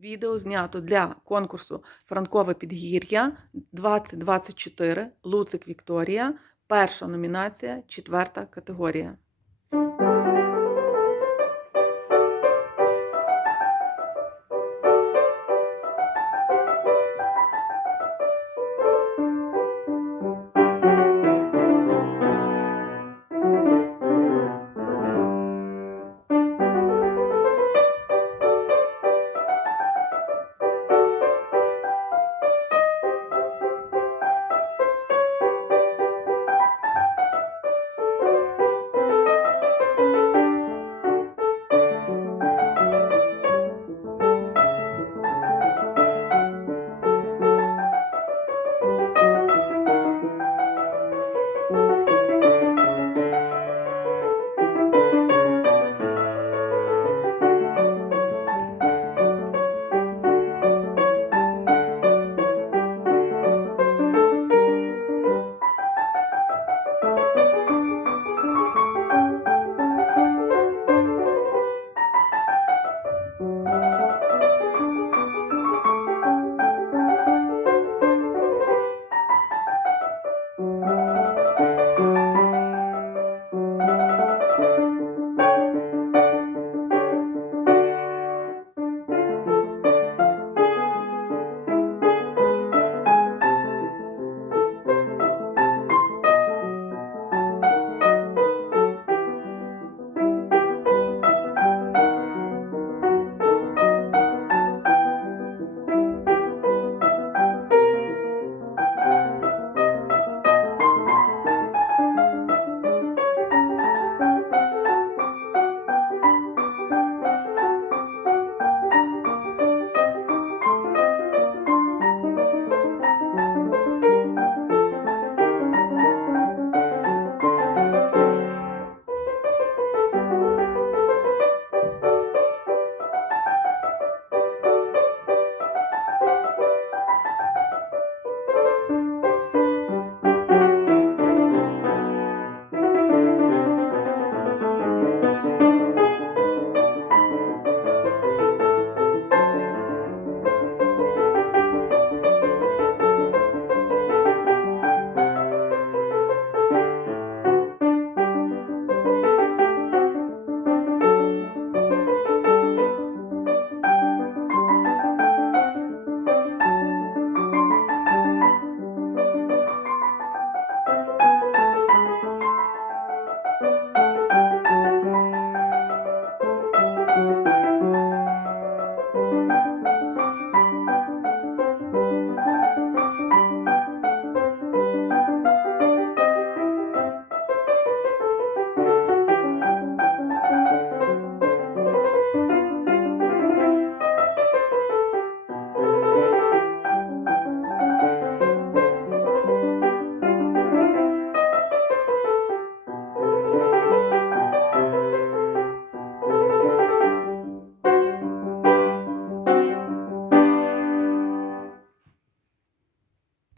Відео знято для конкурсу Франкове підгір'я 2024 Луцик Вікторія. Перша номінація, четверта категорія. thank you